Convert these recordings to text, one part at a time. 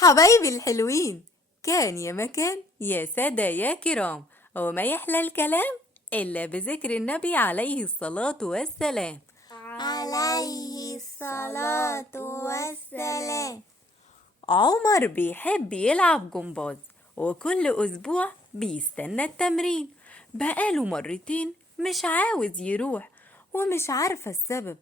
حبايبي الحلوين، كان يا مكان يا سادة يا كرام، وما يحلى الكلام إلا بذكر النبي عليه الصلاة والسلام. عليه الصلاة والسلام. عمر بيحب يلعب جمباز، وكل أسبوع بيستنى التمرين. بقاله مرتين مش عاوز يروح، ومش عارفة السبب.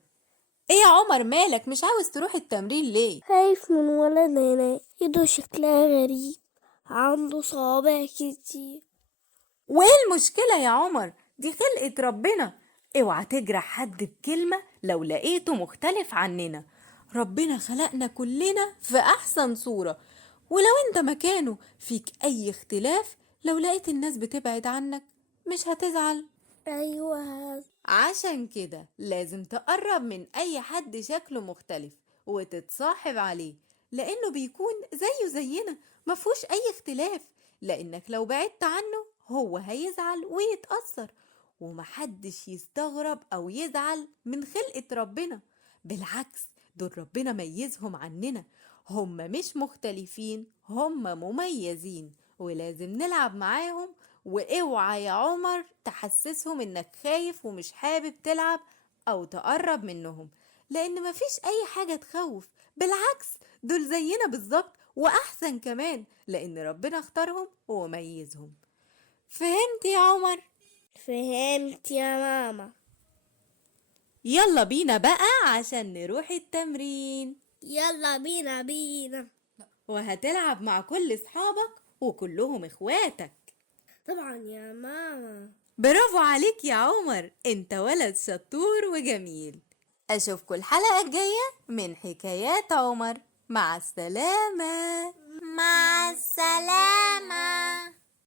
ايه يا عمر، مالك مش عاوز تروح التمرين ليه؟ خايف من ولد هنا، ايده شكلها غريب، عنده صوابع كتير. وايه المشكلة يا عمر؟ دي خلقة ربنا. اوعى تجرح حد بكلمة لو لقيته مختلف عننا. ربنا خلقنا كلنا في احسن صورة، ولو انت مكانه فيك اي اختلاف، لو لقيت الناس بتبعد عنك مش هتزعل؟ ايوه. عشان كده لازم تقرب من اي حد شكله مختلف وتتصاحب عليه، لانه بيكون زيه زينا، مفهوش اي اختلاف. لانك لو بعدت عنه هو هيزعل ويتأثر، ومحدش يستغرب او يزعل من خلقة ربنا. بالعكس، دول ربنا ميزهم عننا. هم مش مختلفين، هم مميزين، ولازم نلعب معاهم. واوعى يا عمر تحسسهم انك خايف ومش حابب تلعب او تقرب منهم، لان مفيش اي حاجة تخوف. بالعكس، دول زينا بالظبط واحسن كمان، لان ربنا اختارهم وميزهم. فهمت يا عمر؟ فهمت يا ماما. يلا بينا بقى عشان نروح التمرين. يلا بينا بينا. وهتلعب مع كل اصحابك وكلهم اخواتك. طبعا يا ماما. برافو عليك يا عمر، انت ولد شطور وجميل. اشوفكوا الحلقة الجاية من حكايات عمر. مع السلامة. مع